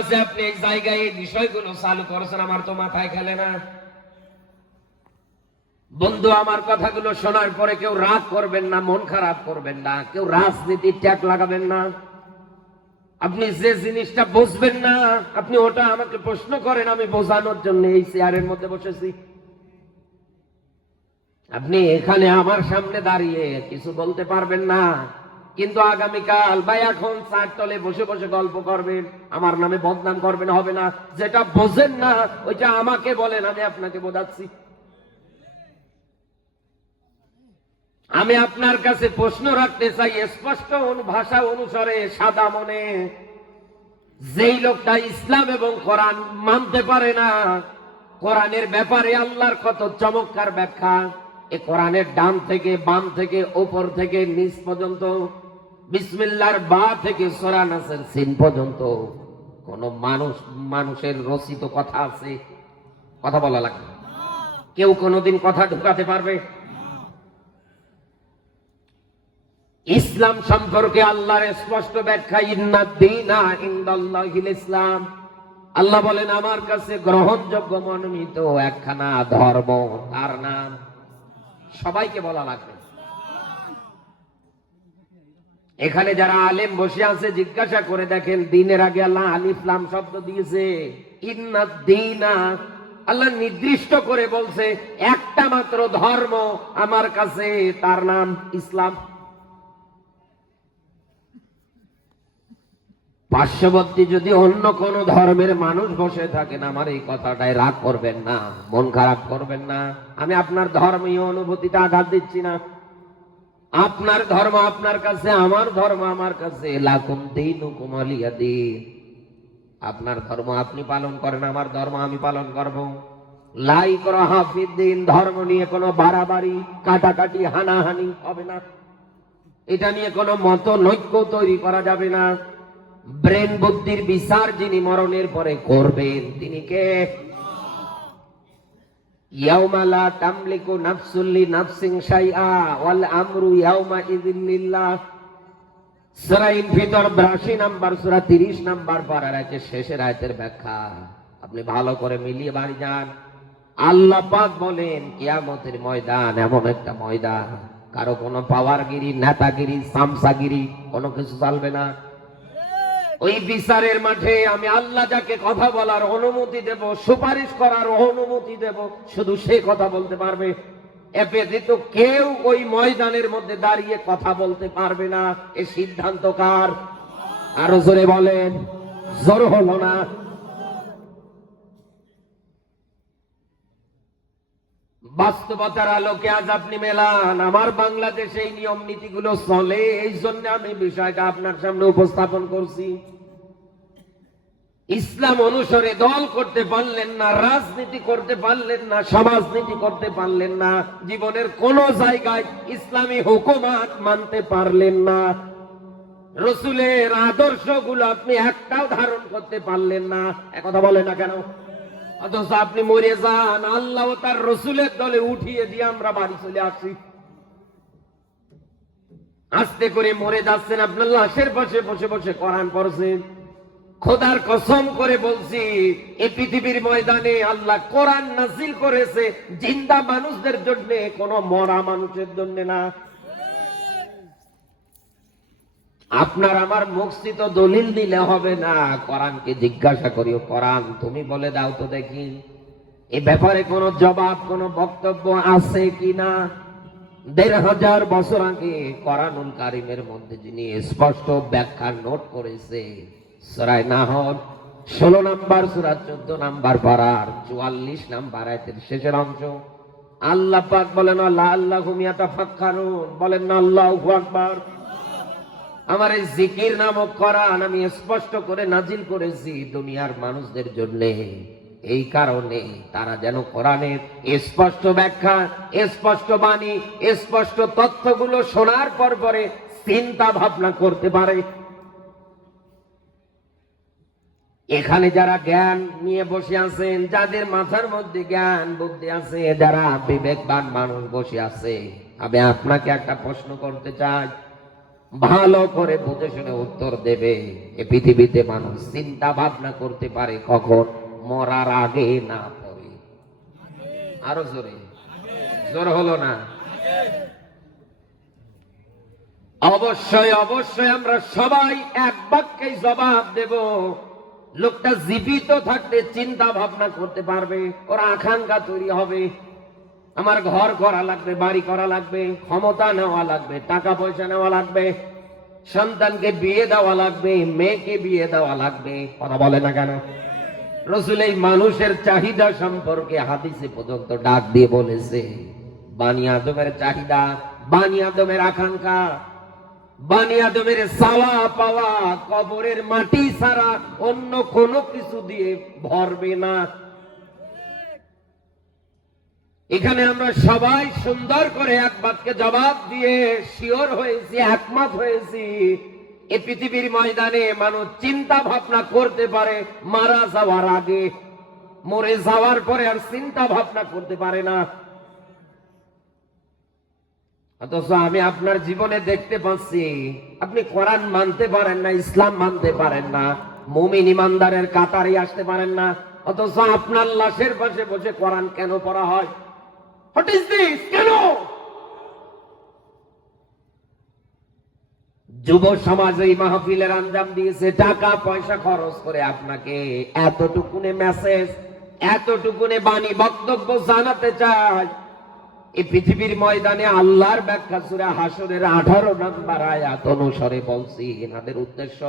আছে আপনি এই জায়গায় বিষয়গুলো চালু করেছেন, আমার তো মাথায় খেলে না। বন্ধু, আমার কথাগুলো শোনার পরে কেউ রাগ করবেন না, মন খারাপ করবেন না, কেউ রাজনীতির ট্যাগ লাগাবেন না। আপনি যে জিনিসটা বুঝবেন না, আপনি ওটা আমাকে প্রশ্ন করেন, আমি বোঝানোর জন্য এই চেয়ারের মধ্যে বসেছি। আপনি এখানে আমার সামনে দাঁড়িয়ে কিছু বলতে পারবেন না। কিন্তু আগামীকাল বা এখন চার তলে বসে বসে গল্প করবেন। আমার নামে বদনাম করবেন, হবে না। যেটা বোঝেন না, ওইটা আমাকে বলেন, আমি আপনাকে বোঝাচ্ছি। আমি আপনার কাছে প্রশ্ন রাখতে চাই, স্পষ্ট ভাষা অনুসারে, সাদা মনে। যেই লোকটা ইসলাম এবং কোরআন মানতে পারে না, কোরআনের ব্যাপারে আল্লাহর কত চমৎকার ব্যাখ্যা। এ কোরআনের ডান থেকে, বাম থেকে, ওপর থেকে, নিচ পর্যন্ত, বিসমিল্লার বা থেকে সোরা নাসের সিন পর্যন্ত কোন মানুষ, মানুষের রচিত কথা আছে, কথা বলা লাগবে কেউ কোনোদিন কথা ঢুকাতে পারবে? ইসলাম সম্পর্কে আল্লাহর স্পষ্ট ব্যাখ্যা ইন্নাদ্দিনা ইনদাল্লাহিল ইসলাম। আল্লাহ বলেন, আমার কাছে গ্রহণযোগ্য মনোনীত একখানা ধর্ম, তার নাম সবাইকে বলা লাগবে। এখানে যারা আলেম বসে আছে, জিজ্ঞাসা করে দেখেন, দিনের আগে আল্লাহ আলিফলাম শব্দ দিয়েছে। আল্লাহ নির্দিষ্ট করে বলছে, একটা মাত্র ধর্ম আমার কাছে, তার নাম ইসলাম। পার্শ্ববর্তী যদি অন্য কোন ধর্মের মানুষ বসে থাকেন, আমার এই কথাটায় রাগ করবেন না, মন খারাপ করবেন না। আমি আপনার ধর্মীয় অনুভূতিটা আঘাত দিচ্ছি না। আপনার ধর্ম আপনার কাছে, আমার ধর্ম আমার কাছে। দিন। আপনার ধর্ম আপনি পালন করেন, আমার ধর্ম আমি পালন করব। লাই করো হাফিদ দিন ধর্ম নিয়ে কোনো বাড়াবাড়ি, কাটাকাটি, হানাহানি হবে না। এটা নিয়ে কোনো মত নৈক্য তৈরি করা যাবে না। ব্রেন বুদ্ধির বিচার যিনি মরণের পরে করবেন, তিনি কে? ইয়াউমালা তামলিকু নাফসুল্লি নাফসিং ওয়াল আমরু ইয়াউমা ইযিন লিল্লাহ। সূরা ইনফিতর 82 নাম্বার, সূরা 30 নাম্বার পারার আছে, শেষের আয়াতের ব্যাখ্যা। আপনি ভালো করে মিলিয়ে বাড়ি যান। আল্লাহ পাক বলেন, কিয়ামতের ময়দান এমন একটা ময়দান। কারও কোনো পাওয়ারগিরি নেতাগিরি, সামসাগিরি, কোনো কিছু চলবে না। ওই বিচারের মাঠে আমি আল্লাহ যাকে কথা বলার অনুমতি দেব, সুপারিশ করার অনুমতি দেব, শুধু সে কথা বলতে পারবে। এ ব্যতীত কেউ ওই ময়দানের মধ্যে দাঁড়িয়ে কথা বলতে পারবে না। এ সিদ্ধান্ত কার? আরও জোরে বলেন। জোর হলো না। বাস্তবতার আলোকে আজ আপনি মেলান। আমার বাংলাদেশে এই নিয়ম নীতিগুলো চলে, এই জন্য আমি বিষয়টা আপনার সামনে উপস্থাপন করছি। ইসলাম অনুসারে দল করতে পারলেন না, রাজনীতি করতে পারলেন না, সমাজনীতি করতে পারলেন না, জীবনের কোন জায়গায় ইসলামী হুকুমাত মানতে পারলেন না। রসুলের আদর্শগুলো আপনি একটাও ধারণ করতে পারলেন না। একথা বলে না কেন? অথচ আপনি মরে যান, আল্লাহ তার রসুলের দলে উঠিয়ে দিয়ে আমরা বাড়ি চলে আসি। আস্তে করে মরে যাচ্ছেন, আপনার লাশের পাশে বসে বসে কোরআন পড়ছেন। খোদার কসম করে বলছি, এ পৃথিবীর ময়দানে আল্লাহ কোরআন নাজিল করেছে, জিন্দা মানুষদের জন্য, কোন মরা মানুষের জন্য না। আপনার আমার মুখস্থিত দলিল দিলে হবে না। কোরআনকে জিজ্ঞাসা করিও, কোরআন তুমি বলে দাও তো দেখি। এ ব্যাপারে কোনো জবাব, কোনো বক্তব্য আছে কি না? দেড় হাজার বছর আগে কোরআনুল কারিমের মধ্যে যিনি স্পষ্ট ব্যাখ্যা নোট করেছে সরাই নাহর ষোলো নাম্বার সুরা চোদ্দ নাম্বার পাড়ার চুয়াল্লিশ নাম্বার আয়তের শেষের অংশ। আল্লাহ পাক বলেন, আল্লাহ আল্লাহ হুমিয়াতা ফাক্কারুন বলেন না আল্লাহ আকবার। আমার এই জিকির নামক কোরআন আমি স্পষ্ট করে নাজিল করেছি দুনিয়ার মানুষদের জন্য। এই কারণে তারা যেন কোরআনের স্পষ্ট ব্যাখ্যা, স্পষ্ট বাণী, স্পষ্ট তথ্যগুলো শোনার পর পরে চিন্তা ভাবনা করতে পারে। এখানে যারা জ্ঞান নিয়ে বসে আছেন, যাদের মাথার মধ্যে জ্ঞান, বুদ্ধি আছে, যারা বিবেকবান মানুষ বসে আছে, আমি আপনাকে একটা প্রশ্ন করতে চাই। ভালো করে বুঝে শুনে উত্তর দেবে। এ পৃথিবীতে মানুষ চিন্তা ভাবনা করতে পারে কখন? মরার আগে না পরে। আরও জোরে। জোর হলো না? অবশ্যই অবশ্যই আমরা সবাই এক বাক্যেই জবাব দেব। লোকটা জীবিত থাকতে চিন্তা ভাবনা করতে পারবে, ওর আকাঙ্ক্ষা তৈরি হবে। আমার ঘর করা লাগবে, বাড়ি করা লাগবে, ক্ষমতা নেওয়া লাগবে, টাকা পয়সা নেওয়া লাগবে, সন্তানকে বিয়ে দেওয়া লাগবে, মেয়েকে বিয়ে দেওয়া লাগবে, কথা বলে না কেন? রসুল এই মানুষের চাহিদা সম্পর্কে হাদিসে পর্যন্ত ডাক দিয়ে বলেছে, বানি আদমের চাহিদা, বানি আদমের আকাঙ্ক্ষা, বানি আদমের সাওয়া পাওয়া কবরের মাটি ছাড়া অন্য কোনো কিছু দিয়ে ভরবে না। এখানে আমরা সবাই সুন্দর করে এক বাক্যে জবাব দিয়ে শিওর হয়েছি, একমত হয়েছি। এ পৃথিবীর ময়দানে মানুষ চিন্তা ভাবনা করতে পারে, মারা যাওয়ার আগে। মরে যাওয়ার পরে আর চিন্তা ভাবনা করতে পারে না। অথচ আমি আপনার জীবনে দেখতে পাচ্ছি, আপনি কোরআন মানতে পারেন না, ইসলাম মানতে পারেন না, মুমিন ইমানদারের কাতারে আসতে পারেন না। অথচ আপনার লাশের পাশে বসে কোরআন কেন পড়া হয়? হোয়াট ইজ দিস কেন যুব সমাজ এই মাহফিলের আঞ্জাম দিয়েছে, টাকা, পয়সা খরচ করে আপনাকে এতটুকুনে মেসেজ এতটুকুনে বাণী, বক্তব্য জানাতে চায় এই পৃথিবীর ময়দানে আল্লাহর ব্যাখ্যা সুরা হাসরের আঠারো নাম্বার আয়াত অনুসারে বলছি, এনাদের উদ্দেশ্য,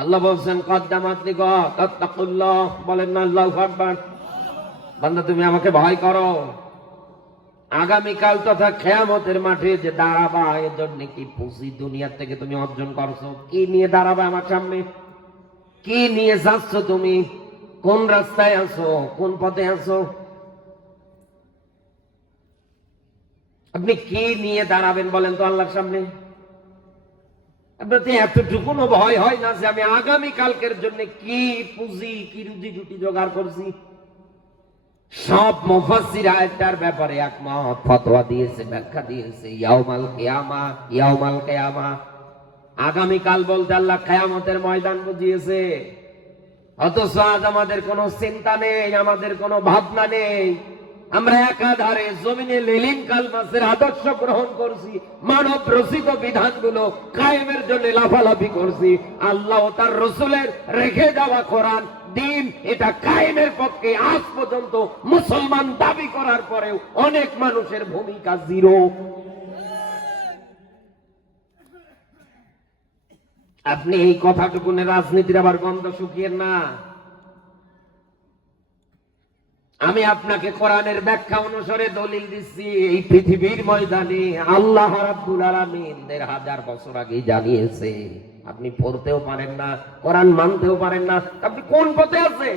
আল্লাহ বলছেন, কদ্দামাত তত্তাকুল্লাহ। বলেন না, আল্লাহ বান্দা, তুমি আমাকে ভয় করো। আগামীকাল তথা খেয়ামতের মাঠে যে দাঁড়াবা এর জন্য কি পুঁজি দুনিয়ার থেকে তুমি অর্জন করছ? কি নিয়ে দাঁড়াবা আমার সামনে? কি নিয়ে যাচ্ছ তুমি? কোন রাস্তায় আছো? কোন পথে আছো? আপনি কি নিয়ে দাঁড়াবেন বলেন তো আল্লাহর সামনে? আপনার তো ভয় হয় না যে আমি আগামী কালকের জন্য কি পুঁজি, কি রুজি জুটি জোগাড় করছি? সব মুফাসসির আয়াতটার ব্যাপারে একমত, ফতোয়া দিয়েছে, ব্যাখ্যা দিয়েছে, ইয়াউমাল কিয়ামা ইয়াউমাল কিয়ামা। আগামী কাল বলতে আল্লাহ কিয়ামতের ময়দান বুঝিয়েছে। অথচ আজ আমাদের কোনো চিন্তা নেই, আমাদের কোনো ভাবনা নেই। আমরা একাধারে জমিনে লেলিন কালমাসের আদর্শ গ্রহণ করছি, মানব রচিত বিধানগুলো কায়েমের জন্য লাফালাফি করছি। আল্লাহ তার রসুলের রেখে যাওয়া কোরআন দিন এটা কায়েমের পক্ষে আজ পর্যন্ত মুসলমান দাবি করার পরেও অনেক মানুষের ভূমিকা জিরো। আপনি এই কথাটুকুনে রাজনীতির আবার গন্ধ শুকিয়ে না। আমি আপনাকে কোরআনের ব্যাখ্যা অনুসারে দলিল দিচ্ছি, এই পৃথিবীর ময়দানে আল্লাহ রাব্বুল আলামিন দেড় হাজার বছর আগে জানিয়েছে আপনি পড়তেও পারেন না, কোরআন মানতেও পারেন না। আপনি কোন পথে আছে?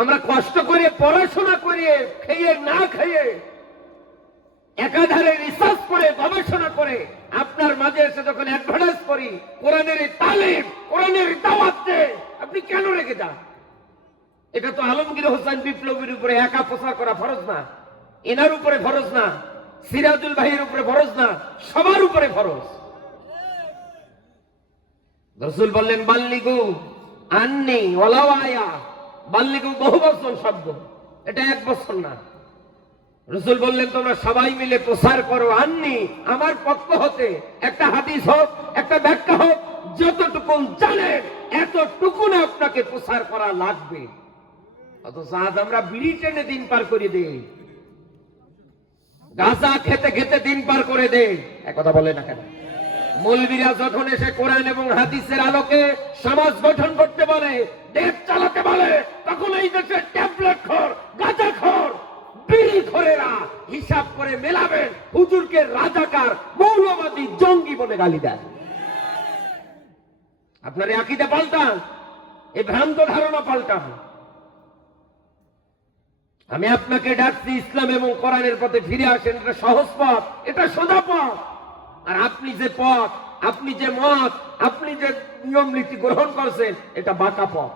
আমরা কষ্ট করে, পড়াশোনা করে, খেয়ে না খেয়ে, একাধারে রিসার্চ করে, গবেষণা করে, আপনার মাঝে এসে যখন অ্যাডভার্টাইজ করি, কোরআনের তালিম, কোরআনের দাওয়াত আপনি কেন রেখে যান? এটা তো আলমগীর হোসেন বিপ্লবীর উপরে একা প্রচার করা ফরজ না। এনার উপরে ফরজ না, সিরাজুল ভাইয়ের উপরে ফরজ না, সবার উপরে ফরজ। রসুল বললেন, বাল্লিগু আননি ওলাও আয়া বাল্লিগু বহু বছর শব্দ, এটা এক বছর না। রসুল বললেন, তোমরা সবাই মিলে প্রচার করো আননি, আমার পক্ষ হতে একটা হাদিস হোক, একটা ব্যাখ্যা হোক, যতটুকু জানেন, এতটুকু না আপনাকে প্রচার করা লাগবে। অথচ আজ আমরা বিড়ি টেনে দিন পার করে দেই, গাঁজা খেতে খেতে দিন পার করে দেই। এক কথা বলে না কেন? মৌলবীরা যখন এসে কোরআন এবং হাদিসের আলোকে সমাজ গঠন করতে বলে, দেশ চালাতে বলে, তখন এই দেশের ট্যাবলেট খর, গাঁজা খর, বিড়ি খরেরা হিসাব করে মেলাবেন। হুজুরকে রাজাকার, মৌলবাদী জঙ্গি বলে গালি দেয়। আপনার এই আকিদা পাল্টান, এই ভ্রান্ত ধারণা পাল্টান। আমি আপনাকে ডাকছি ইসলাম এবং কোরআনের পথে ফিরে আসেন, এটা সহজ পথ, এটা সোজা পথ। আর আপনি যে পথ, আপনি যে মত, আপনি যে নিয়ম নীতি গ্রহণ করছেন, এটা বাঁকা পথ।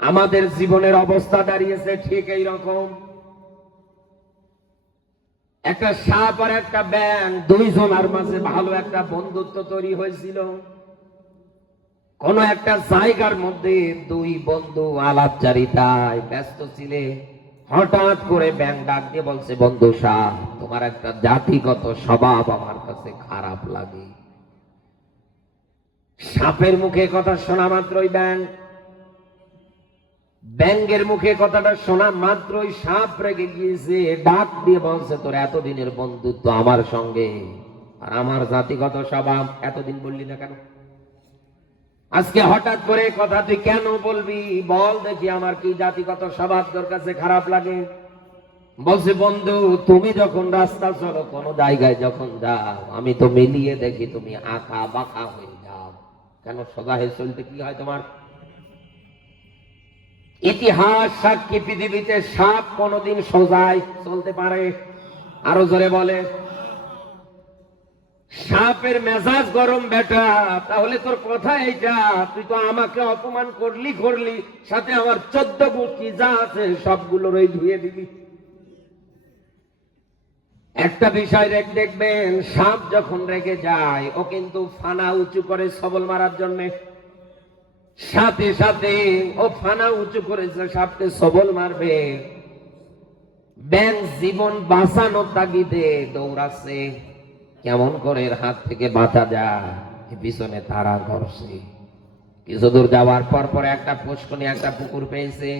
আমাদের জীবনের অবস্থা দাঁড়িয়েছে ঠিক এই রকম একটা সাপ আর একটা ব্যাং দুইজনের মাঝে ভালো একটা বন্ধুত্ব তৈরি হয়েছিল। কোন একটা জায়গার মধ্যে দুই বন্ধু আলাপচারিতায় ব্যস্ত ছিলে হঠাৎ করে ব্যাং ডাক দিয়ে বলছে, বন্ধু সাপ তোমার একটা জাতিগত স্বভাব আমার কাছে খারাপ লাগে। সাপের মুখে কথা শোনা মাত্রই ব্যাং। ব্যাঙ্গের মুখে কথাটা শোনা মাত্রই সাপ রেগে গিয়েছে। ডাক দিয়ে বলছে, তোর এতদিনের বন্ধুত্ব আমার সঙ্গে আর আমার জাতিগত স্বভাব, এতদিন বললি না কেন? আজকে হঠাৎ করে কথা তুই কেন বলবি? বল দেখি আমার কি জাতিগত স্বভাব তোর কাছে খারাপ লাগে। বলছে, বন্ধু, তুমি যখন রাস্তা চলো, কোনো জায়গায় যখন যাও, আমি তো মিলিয়ে দেখি তুমি আঁকা বাঁকা হয়ে যাও। কেন সোজা হয়ে চলতে কি হয় তোমার? ইতিহাস, সাক্ষী, পৃথিবীতে সাপ কোনদিন সোজায় চলতে পারে? আরও জোরে বলে। সাপের মেজাজ গরম বেটা, তাহলে তোর কথা এইটা। তুই তো আমাকে অপমান করলি করলি সাথে আমার চোদ্দ গোষ্ঠী যা আছে সবগুলোর ওই ধুয়ে দিবি একটা বিষয় রেখ দেখবেন, সাপ যখন রেগে যায়, ও কিন্তু ফানা উঁচু করে সবল মারার জন্যে। সাথে সাথে ও ফানা উঁচু করেছে সাপকে সবল মারবে ব্যাং জীবন বাঁচানোর তাগিদে দৌড়াচ্ছে। কেমন করে এর হাত থেকে বাঁচা যায়? পিছনে তারা ঘরছে কিছু দূর যাওয়ার পর পরে একটা পুষ্কনি একটা পুকুর পেয়েছে।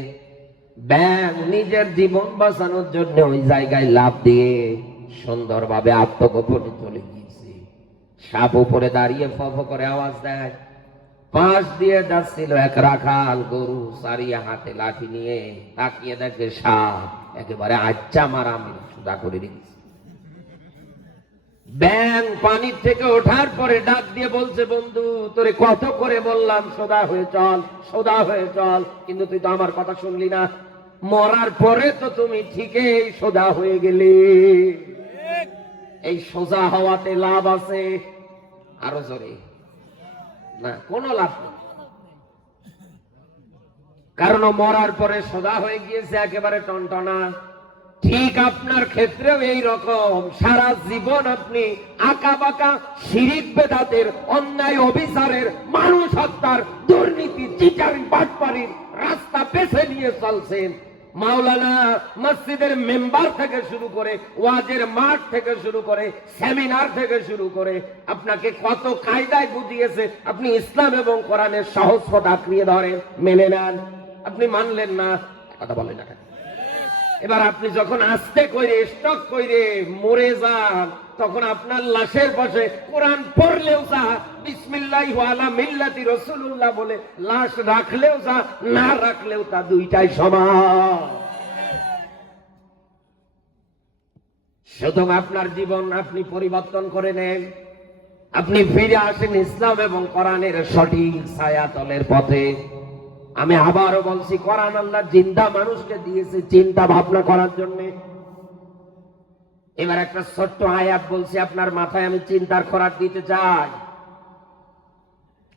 ব্যাং, নিজের জীবন বাঁচানোর জন্য ওই জায়গায় লাভ দিয়ে সুন্দরভাবে আত্মগোপনে চলে গিয়েছে। সাপ উপরে দাঁড়িয়ে ফফ করে আওয়াজ দেয়। পাশ দিয়ে যাচ্ছিল এক রাখাল গরু সারিয়া হাতে লাঠি নিয়ে। তাকিয়ে দেখে সাপ একেবারে আচ্ছা মারা মেরে সুদা করে দিচ্ছে। ব্যাং পানির থেকে ওঠার পরে ডাক দিয়ে বলছে, বন্ধু, তোরে কত করে বললাম, সোদা হয়ে চল, সোদা হয়ে চল। কিন্তু তুই তো আমার কথা শুনলি না। মরার পরে তো তুমি ঠিকই সোজা হয়ে গেলে। এই সোজা হওয়াতে লাভ আছে আরও জোরে। না, কোনো লাভ নেই। কারণ মরার পরে সোজা হয়ে গিয়েছে, একেবারে টনটনা। ঠিক আপনার ক্ষেত্রেও এই রকম। সারা জীবন আপনি আঁকা বাঁকা শিরিক বেদাতের, অন্যায় অবিচারের, মানুষ হত্যার, দুর্নীতি, চিটারি, বাটপারির রাস্তা বেছে নিয়ে চলছেন। মাওলানা মসজিদের মেম্বার থেকে শুরু করে, ওয়াজের মাঠ থেকে শুরু করে, সেমিনার থেকে শুরু করে, আপনাকে কত কায়দায় বুঝিয়েছে, আপনি ইসলাম এবং কোরআনের সহজ পথ আঁকড়িয়ে ধরেন। মেনে নেন। আপনি মানলেন না, কথা বলেন না? এবার আপনি যখন আস্তে কইরে, স্টক কইরে মরে যান, তখন আপনার লাশের পাশে কোরআন পড়লেও যা বিসমিল্লাহ ওয়ালা মিল্লাতি রসুল্লাহ বলে, লাশ রাখলেও যা, না রাখলেও তা দুইটাই সমান। সুতরাং আপনার জীবন আপনি পরিবর্তন করে নেন। আপনি ফিরে আসেন ইসলাম এবং কোরআনের সঠিক ছায়াতলের পথে। আমি আবারও বলছি, কোরআন আল্লাহ জিন্দা মানুষকে দিয়েছে চিন্তা ভাবনা করার জন্য। এবার একটা ছোট্ট আয়াত বলছি, আপনার মাথায় আমি চিন্তার খোরাক দিতে চাই।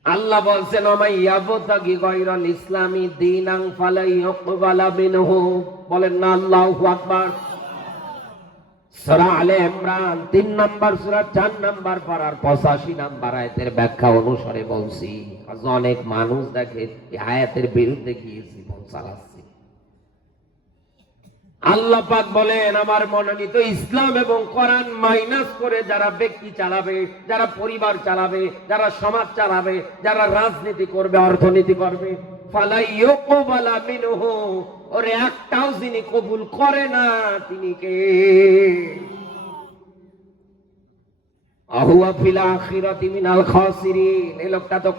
আল্লাহ বলছেন ইসলামী দিন বলেন, না, আল্লাহু আকবার। সূরা আলে ইমরান তিন সূরা চার পঁচাশি আয়াতের ব্যাখ্যা অনুসারে বলছি অনেক মানুষ দেখে আয়াতের বিরুদ্ধে গিয়ে জীবন আল্লাহ পাক বলেন, আমার মনোনীত ইসলাম এবং কোরআন মাইনাস করে যারা ব্যক্তি চালাবে, যারা পরিবার চালাবে, যারা সমাজ চালাবে, যারা রাজনীতি করবে, অর্থনীতি করবে, ফালাই ওরে একটাও যিনি কবুল করে না, তিনি কে? আহুয়া ফিল আখিরাতি মিনাল এই লোকটা তো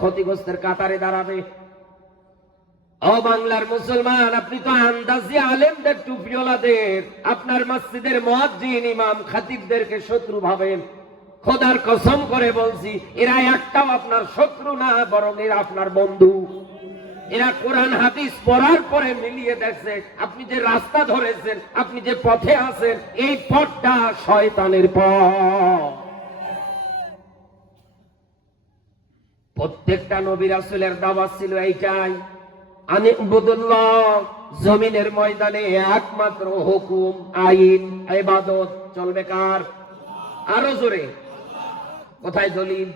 ক্ষতিগ্রস্তের কাতারে দাঁড়াবে। ও বাংলার মুসলমান, আপনি তো আন্দাজি আলেমদের আপনার মসজিদের মুয়াজ্জিন ইমাম খাতিবদেরকে শত্রু ভাবেন। খোদার কসম করে বলছি, এরা একটাও আপনার শত্রু না, বরং এরা আপনার বন্ধু। এরা কোরআন হাদিস পড়ার পরে মিলিয়ে দেখছে, আপনি যে রাস্তা ধরেছেন, আপনি যে পথে আছেন, এই পথটা শয়তানের পথ। প্রত্যেকটা নবীর আসলের দাওয়াত ছিল এইটাই আনিবুদুল্লাহ জমিনের ময়দানে একমাত্র হুকুম, আইন, ইবাদত, চলবে কার? আরও জোরে। কোথায় দলিল?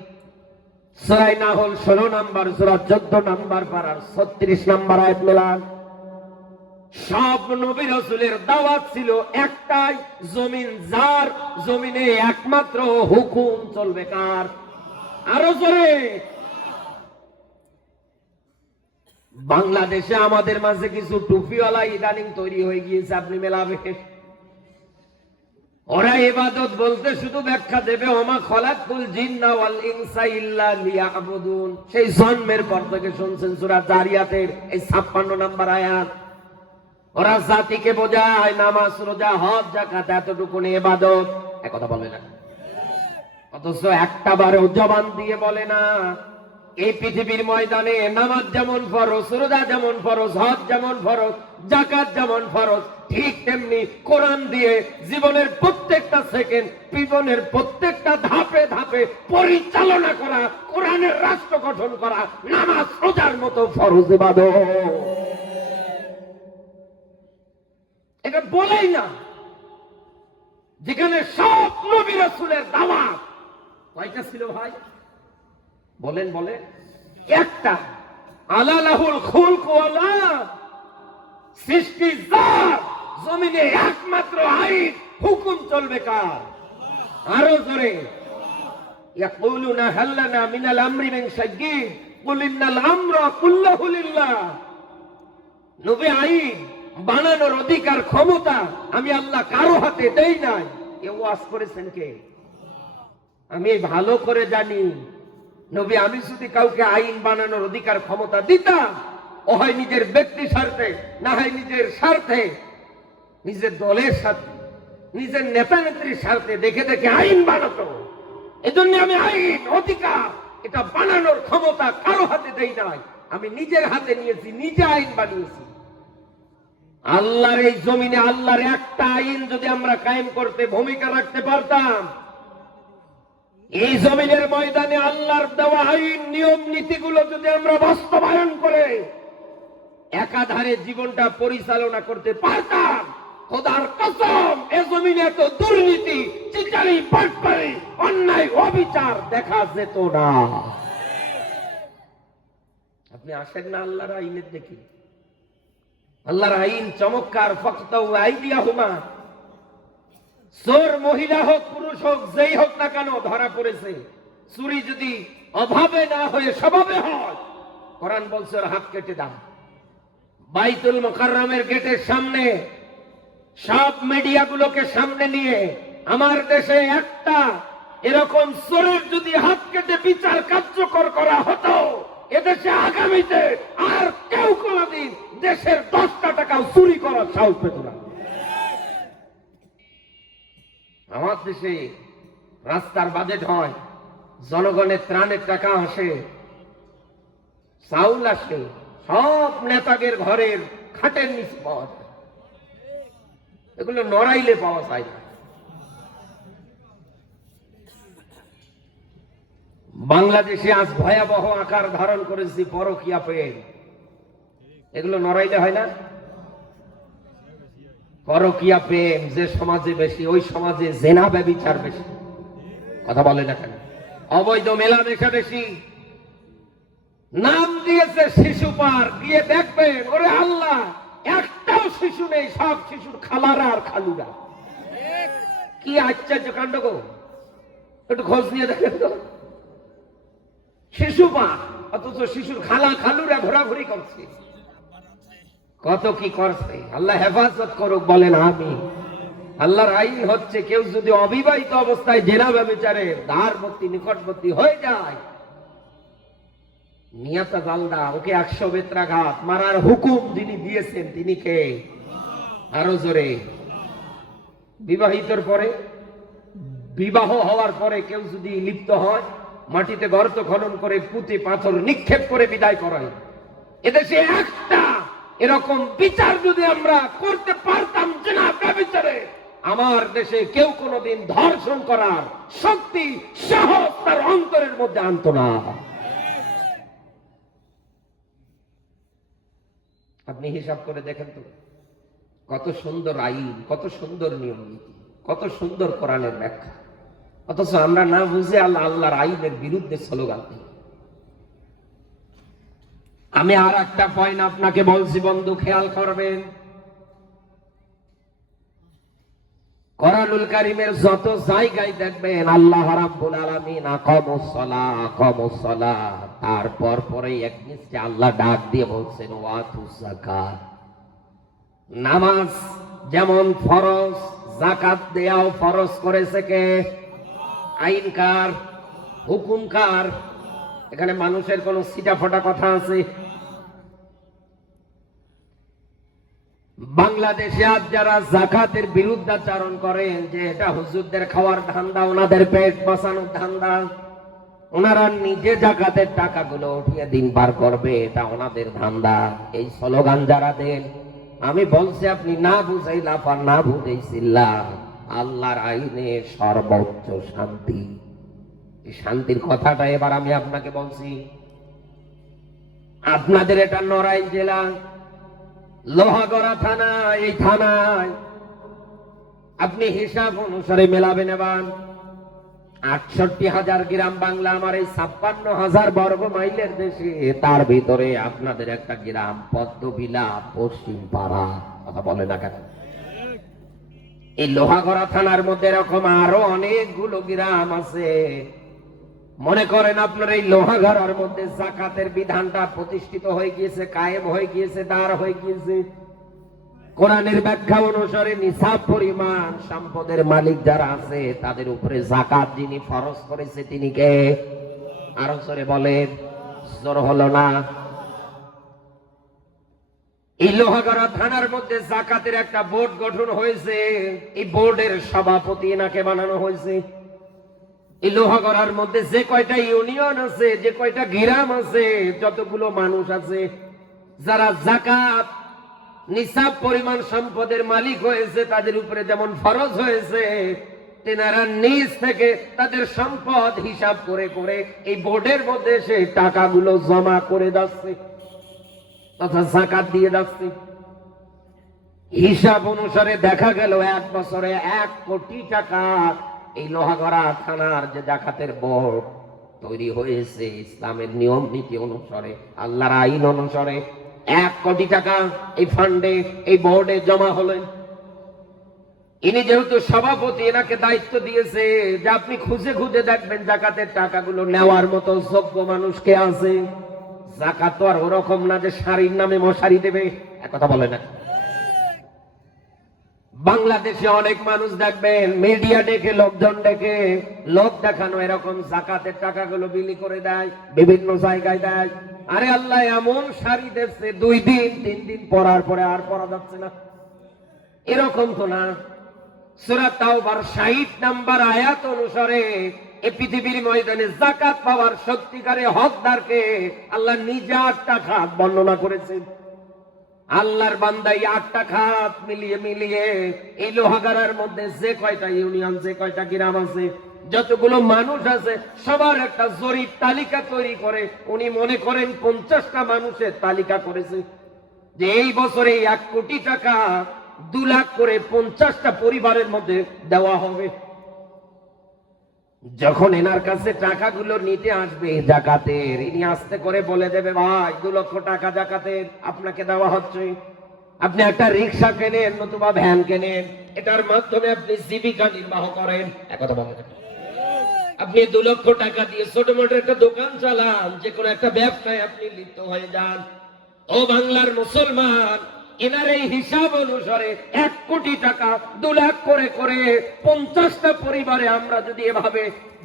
সরাই না হল ষোলো নাম্বার, সুরা চোদ্দ নাম্বার পাড়ার ছত্রিশ নাম্বার আয়াত মেলান। সব নবী রসুলের দাওয়াত ছিল একটাই, জমিন যার, জমিনে একমাত্র হুকুম চলবে কার? আরও জোরে। বাংলাদেশে আমাদের মাঝে কিছু টুপিওয়ালা ইদানিং তৈরি হয়ে গিয়েছে, আপনি মেলাবে ওরা এবাদত বলতে শুধু ব্যাখ্যা দেবে, ওমা খলাকুল জিন্না ওয়াল ইনসা ইল্লা লিয়াবুদুন। সেই জন্মের পর থেকে শুনছেন সূরা জারিয়াতের এই 56 নাম্বার আয়াত। ওরা জাতিকে বোঝায়, নামাজ, রোজা, হজ, যাকাত এতটুকু নিয়ে ইবাদত। এক কথা বলবে না। অথচ একটা বারেও জবান দিয়ে বলে না। এই পৃথিবীর ময়দানে নামাজ যেমন ফরজ, রোজা যেমন ফরজ, হজ যেমন ফরজ জাকাত যেমন ফরজ, ঠিক তেমনি কোরআন দিয়ে জীবনের প্রত্যেকটা সেকেন্ড, জীবনের প্রত্যেকটা ধাপে ধাপে পরিচালনা করা, কোরআনের রাষ্ট্র গঠন করা, নামাজ রোজার মতো ফরজ ইবাদত। এটা বলেই না। যেখানে সব নবী রাসূলের দাওয়াত, কয়টা ছিল ভাই? বলেন বলে একটা। আলালাহুল খুলক ওয়ালা সৃষ্টি যার জমিনে একমাত্র আইন, হুকুম চলবে কার? আরও জোরে। ইয়াকুলুনা হাল্লানা মিনাল আমরি মিন শাইয়্যিন কুল ইন্নাল আমরা কুল্লাহু লিল্লাহ। নবী আইন, বানানোর অধিকার, ক্ষমতা আমি আল্লাহ কারও হাতে দেই নাই। এ ওয়াজ করেছেন কে? আমি ভালো করে জানি। নবী, আমি যদি কাউকে আইন বানানোর অধিকার, ক্ষমতা দিতাম, ও হয় নিজের ব্যক্তি স্বার্থে, না হয় নিজের স্বার্থে, নিজের দলের সাথে নিজের নেতা নেত্রীর স্বার্থে দেখে দেখে আইন বানাতো। এজন্য আমি আইন, অধিকার, এটা বানানোর ক্ষমতা কারও হাতে দেই নাই। আমি নিজের হাতে নিয়েছি, নিজে আইন বানিয়েছি। আল্লাহর এই জমিনে আল্লাহর একটা আইন যদি আমরা কায়েম করতে, ভূমিকা রাখতে পারতাম এই জমিনের ময়দানে আল্লাহর দেওয়া আইন, নিয়ম, নীতিগুলো যদি আমরা বাস্তবায়ন করে একাধারে জীবনটা পরিচালনা করতে পারতাম, খোদার কসম, এ জমিনে এত দুর্নীতি চিচারি পাটপারি অন্যায়, অবিচার দেখা যেত না। আপনি আসেন না আল্লাহর আইনের দেখি আল্লাহর আইন চমৎকার ফক্ত আইডিয়া হুমা চোর মহিলা হোক, পুরুষ হোক, যেই হোক না কেন ধরা পড়েছে। চুরি যদি অভাবে না হয়ে স্বভাবে হয়, কোরআন বলছে হাত কেটে দাও। বাইতুল মোকাররমের গেটের সামনে, সব মিডিয়াগুলোকে সামনে নিয়ে আমার দেশে একটা এরকম চোরের যদি হাত কেটে বিচার কার্যকর করা হতো, এদেশে আগামীতে আর কেউ কোনদিন দেশের দশটা টাকাও চুরি করার সাহস পেত না। আমার দেশে রাস্তার বাজেট হয় জনগণের ত্রাণের টাকা আসে, চাউল আসে, সব নেতাদের ঘরের খাটের নিচে পাওয়া যায় এগুলো নড়াইলে পাওয়া যায় না। বাংলাদেশে আজ ভয়াবহ আকার ধারণ করেছি পরকিয়া প্রেম এগুলো নড়াইলে হয় না? পরকিয়া, প্রেম, যে সমাজে বেশি, ওই সমাজে জেনা ব্যবিচার বেশি। কথা বলে না কেন অবৈধ মেলামেশা বেশি। নাম দিয়েছে শিশু পার্ক গিয়ে দেখবেন, ওরে আল্লাহ, একটাও শিশু নেই, সব শিশুর খালারা আর খালুরা। কি আশ্চর্য কাণ্ড গো। একটু খোঁজ নিয়ে দেখেন তো। শিশু পার্ক অথচ শিশুর খালা খালুরা ঘোরাঘুরি করছে। কত কি করছে? আল্লাহ হেফাজত করুক, বলেন আমি আল্লাহর আইন হচ্ছে, কেউ যদি অবিবাহিত অবস্থায় জেনা ব্যবচারে ধারবর্তী নিকটবর্তী হয়ে যায়, নিয়াতা ওকে একশো বেত্রাঘাত, মারার হুকুম যিনি দিয়েছেন, তিনি কে? আরও জোরে। বিবাহিতর পরে, বিবাহ হওয়ার পরে কেউ যদি লিপ্ত হয়, মাটিতে গর্ত খনন করে পুঁতে পাথর নিক্ষেপ করে বিদায় করায়। এদেশে একটা এরকম বিচার যদি আমরা করতে পারতাম যে না বিচারে আমার দেশে কেউ কোনোদিন ধর্ষণ করার শক্তি সাহস তার অন্তরের মধ্যে আনতো না। আপনি হিসাব করে দেখেন তো, কত সুন্দর আইন, কত সুন্দর নিয়ম নীতি, কত সুন্দর কোরআনের ব্যাখ্যা। অথচ আমরা না বুঝে আল্লাহ আল্লাহর আইনের বিরুদ্ধে স্লোগান দিই। আমি আর একটা পয়েন্ট আপনাকে বলছি বন্ধু, খেয়াল করবেন। কোরআনুল কারিমের যত জায়গায় দেখবেন, আল্লাহ রাব্বুল আলামিন তারপর পরে এক আল্লাহ ডাক দিয়ে বলছেন ওয়াতুস যাকাত। নামাজ যেমন ফরজ জাকাত দেয়াও ফরজ করেছে কে? আইনকার, হুকুমকার এখানে মানুষের কোন সিটা ফোটা কথা আছে? বাংলাদেশে আজ যারা জাকাতের বিরুদ্ধাচারণ করেন যে এটা হুজুরদের খাওয়ার ধান্দা, ওনাদের পেট বাঁচানোর ধান্দা, ওনারা নিজে জাকাতের টাকাগুলো উঠিয়ে দিন পার করবে, এটা ওনাদের ধান্দা। এই স্লোগান যারা দেন, আমি বলছি, আপনি না বুঝাই লাফা না বুঝেই আল্লাহর আইনে সর্বোচ্চ শান্তি। শান্তির কথাটা এবার আমি আপনাকে বলছি। আপনাদের এটা নড়াইল জেলা, লোহাগড়া থানা এই থানায় আপনি হিসাব অনুসারে মেলাবেন এবার। আটষট্টি হাজার গ্রাম বাংলা আমার এই ছাপ্পান্ন হাজার বর্গ মাইলের দেশে, তার ভিতরে আপনাদের একটা গ্রাম পদ্মবিলা পশ্চিম পাড়া, কথা বলে না কেন? এই লোহাগড়া থানার মধ্যে এরকম আরও অনেকগুলো গ্রাম আছে। মনে করেন আপনার এই লোহাগড়ার মধ্যে জাকাতের বিধানটা প্রতিষ্ঠিত হয়ে গিয়েছে, কায়েম হয়ে গিয়েছে, দাঁড় হয়ে গিয়েছে। কোরআনের ব্যাখ্যা অনুসারে নিসাব পরিমাণ সম্পদের মালিক যারা আছে, তাদের উপরে জাকাত যিনি ফরজ করেছে তিনি কে? আরও সরে বলেন, জোর হলো না। এই লোহাগড়া থানার মধ্যে জাকাতের একটা বোর্ড গঠন হয়েছে, এই বোর্ডের সভাপতি এনাকে বানানো হয়েছে। এই লোহাগড়ার মধ্যে যে কয়টা ইউনিয়ন আছে, যে কয়টা গ্রাম আছে, যতগুলো মানুষ আছে, যারা জাকাত নিসাব পরিমাণ সম্পদের মালিক হয়েছে, তাদের উপরে যেমন ফরজ হয়েছে, তেনারা নিজ থেকে তাদের সম্পদ হিসাব করে করে এই বোর্ডের মধ্যে সেই টাকাগুলো জমা করে যাচ্ছে তথা জাকাত দিয়ে যাচ্ছে হিসাব অনুসারে দেখা গেল, এক বছরে এক কোটি টাকা এই লোহাগড়া থানার যে জাকাতের বোর্ড তৈরি হয়েছে ইসলামের নিয়ম নীতি অনুসারে, আল্লাহর আইন অনুসারে, এক কোটি টাকা এই ফান্ডে, এই বোর্ডে জমা হলেন। ইনি যেহেতু সভাপতি, এনাকে দায়িত্ব দিয়েছে যে আপনি খুঁজে খুঁজে দেখবেন জাকাতের টাকাগুলো নেওয়ার মতো যোগ্য মানুষ কে আছে। জাকাত তো আর ওরকম না যে শাড়ির নামে মশারি দেবে এক কথা বলে না। বাংলাদেশে অনেক মানুষ দেখবেন মিডিয়া ডেকে লোকজন ডেকে লোক দেখানো এরকম জাকাতের টাকাগুলো বিলি করে দেয়, বিভিন্ন জায়গায় দেয়। আরে আল্লাহ, এমন শাড়ি দিচ্ছে দুই দিন, তিন দিন পরার পরে আর পরা যাচ্ছে না। এরকম তো না। সুরা তাওবার ষাট নাম্বার আয়াত অনুসারে এই পৃথিবীর ময়দানে জাকাত পাওয়ার সত্যিকারে হকদারকে আল্লাহ নিজে আটটা খাত বর্ণনা করেছেন। আল্লাহর বান্দাই আটটা খাত মিলিয়ে মিলিয়ে এই লোহাগারার মধ্যে যে কয়টা ইউনিয়ন, যে কয়টা গ্রাম আছে, যতগুলো মানুষ আছে, সবার একটা জরিপ তালিকা তৈরি করে। উনি মনে করেন পঞ্চাশটা মানুষের তালিকা করেছে যে এই বছরে এক কোটি টাকা দু লাখ করে পঞ্চাশটা পরিবারের মধ্যে দেওয়া হবে। যখন এনার কাছে টাকাগুলো নিতে আসবে জাকাতের, ইনি আস্তে করে বলে দেবে, ভাই, দু লক্ষ টাকা জাকাতের আপনাকে দেওয়া হচ্ছে। আপনি একটা রিক্সা কেনেন, নতুবা ভ্যান কেনেন। এটার মাধ্যমে আপনি জীবিকা নির্বাহ করেন। একথা বলে দেবেন। আপনি দু লক্ষ টাকা দিয়ে ছোট মোটো একটা দোকান চালান যে কোনো একটা ব্যবসায় আপনি লিপ্ত হয়ে যান। ও বাংলার মুসলমান এনার এই হিসাব অনুসারে এক কোটি টাকা দু লাখ করে করে পঞ্চাশটা পরিবারে আমরা যদি এভাবে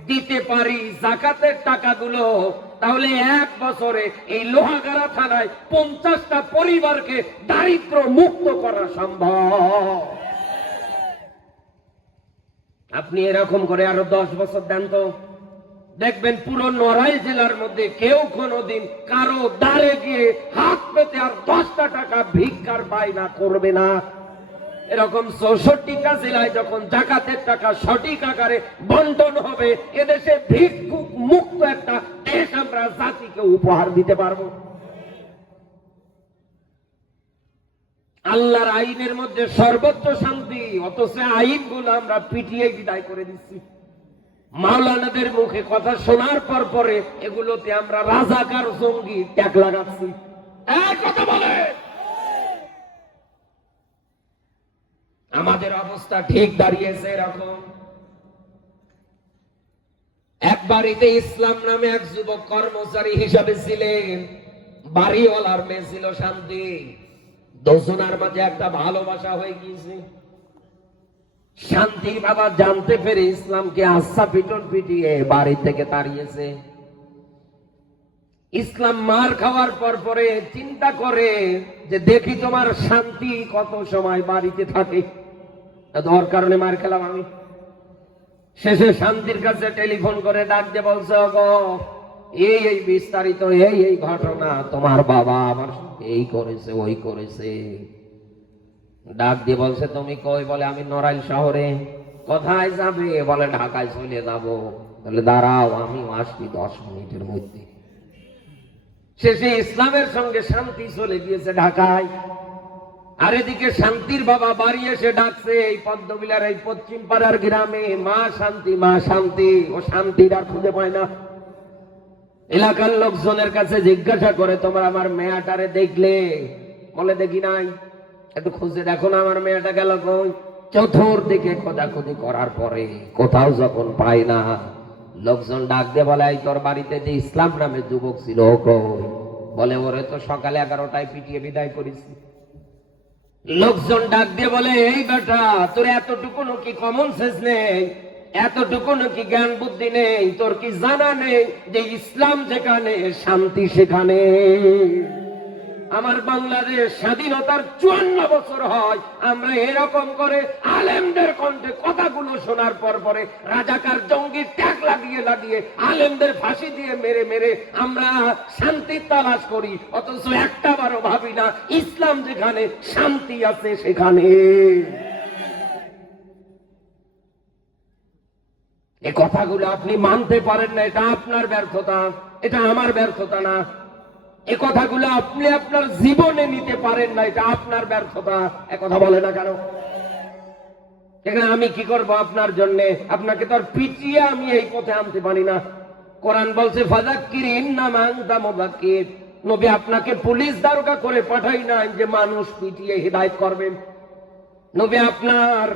দিতে পারি জাকাতের টাকাগুলো, তাহলে এক বছরে এই লোহাগাড়া থানায় পঞ্চাশটা পরিবারকে দারিদ্র মুক্ত করা সম্ভব। আপনি এরকম করে আরও দশ বছর দেন তো। দেখবেন পুরো নড়াইল জেলার মধ্যে কেউ কোনোদিন কারও দ্বারে গিয়ে হাত পেতে আর দশটা টাকা ভিক্ষার বায়না করবে না। এরকম চৌষট্টিটা জেলায় যখন জাকাতের টাকা সঠিক আকারে বন্টন হবে, এদেশে ভিক্ষুক মুক্ত একটা দেশ আমরা জাতিকে উপহার দিতে পারব। আল্লাহর আইনের মধ্যে সর্বোচ্চ শান্তি, অথচ আইনগুলো আমরা পিটিয়ে বিদায় করে দিচ্ছি। মাওলানাদের মুখে কথা শোনার পর পরে এগুলোতে আমরা রাজাকার জঙ্গি ট্যাগ লাগাচ্ছি। আমাদের অবস্থা ঠিক দাঁড়িয়েছে এরকম। এক বাড়িতে ইসলাম নামে এক যুবক কর্মচারী হিসাবে ছিলেন। বাড়িওয়ালার মেয়ে ছিল শান্তি। দুজনার মাঝে একটা ভালোবাসা হয়ে গিয়েছে। শান্তির বাবা জানতে পেরে ইসলামকে আস্থা পিটন পিটিয়ে বাড়ি থেকে তাড়িয়েছে। ইসলাম মার খাওয়ার পর পরে চিন্তা করে যে দেখি তোমার শান্তি কত সময় বাড়িতে থাকে। দর কারণে মার খেলাম আমি। শেষে শান্তির কাছে টেলিফোন করে ডাক দিয়ে বলছে এই এই বিস্তারিত এই এই ঘটনা তোমার বাবা আমার এই করেছে, ওই করেছে। ডাক দিয়ে বলছে, তুমি কই? বলে, আমি নড়াইল শহরে। কোথায় যাবে? বলে, ঢাকায় চলে যাব। বলে, দাঁড়াও, আমি আসছি দশ মিনিটের মধ্যে। শেষে ইসলামের সঙ্গে শান্তি চলে গিয়েছে ঢাকায়। আর এদিকে শান্তির বাবা বাড়ি এসে ডাকছে, এই পদ্মবিলার এই পশ্চিম পাড়ার গ্রামে মা শান্তি মা শান্তি, ও শান্তির আর খুঁজে পায় না। এলাকার লোকজনের কাছে জিজ্ঞাসা করে, তোমরা আমার মেয়াটারে দেখলে? বলে, দেখি নাই। একটু খুঁজে দেখো না আমার মেয়েটা গেল কই? চতুর্দিকে খোঁজাখুঁজি করার পরে কোথাও যখন পাই না, লোকজন ডাক দিয়ে বলে, এই তোর বাড়িতে যে ইসলাম নামে যুবক ছিল, ও কই? বলে, ওরে তো সকালে এগারোটায় পিটিয়ে বিদায় করেছি। লোকজন ডাক দিয়ে বলে, এই বেটা, তোর এতটুকু কি কমন সেন্স নেই? এতটুকু কি জ্ঞান বুদ্ধি নেই? তোর কি জানা নেই যে ইসলাম যেখানে, শান্তি সেখানে? আমার বাংলাদেশ স্বাধীনতার চুয়ান্ন বছর হয়, আমরা এরকম করে আলেমদের কণ্ঠে কথাগুলো শোনার পর পরে রাজাকার জঙ্গি ট্যাগ লাগিয়ে লাগিয়ে আলেমদের ফাঁসি দিয়ে মেরে মেরে আমরা শান্তির তালাশ করি। অথচ একটা বারো ভাবি না, ইসলাম যেখানে, শান্তি আছে সেখানে। এ কথাগুলো আপনি মানতে পারেন না, এটা আপনার ব্যর্থতা, এটা আমার ব্যর্থতা না। এই কথাগুলো আপনি আপনার জীবনে নিতে পারেন না, এটা আপনার ব্যর্থতা। এ কথা বলে না কেন? এখানে আমি কি করব আপনার জন্য? আপনাকে তো আর পিটিয়ে আমি এই পথে আনতে পারি না। কোরআন বলছে ফাজাক্কির ইন্নামা আনতা নবী আপনাকে পুলিশ দারোগা করে পাঠাই নাই যে মানুষ পিটিয়ে হিদায়ত করবেন। নবী আপনার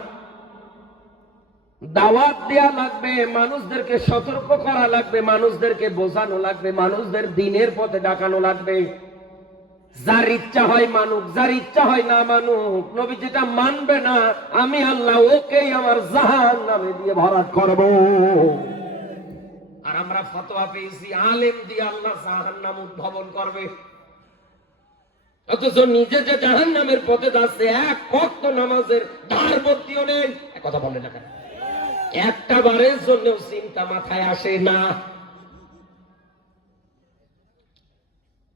দাওয়াত দেয়া লাগবে, মানুষদেরকে সতর্ক করা লাগবে, মানুষদেরকে বোঝানো লাগবে, মানুষদের দিনের পথে ডাকানো লাগবে। যার ইচ্ছা হয় মানুক, যার ইচ্ছা হয় না মানুক, নবী যেটা মানবে না, আমি আল্লাহ ওকেই আমার জাহান নামে দিয়ে ভরাট করব। আর আমরা ফতোয়া পেয়েছি, আলেম দিয়ে আল্লাহ জাহান নাম উদ্ভাবন করবে। অথচ নিজে যে জাহান নামের পথে যাচ্ছে, এক ভক্ত নামাজের ধার ভর্তিও নেই কথা বলে না কেন? একটা বারের জন্য চিন্তা মাথায় আসে না।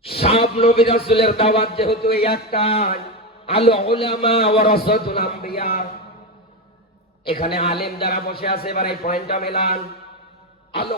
সব নবী রাসুলের দাওয়াত যেহেতু এই একটাই, আলো ওলামা আম্বিয়া। এখানে আলেম যারা বসে আছে, এবার এই পয়েন্টটা মেলান। আলো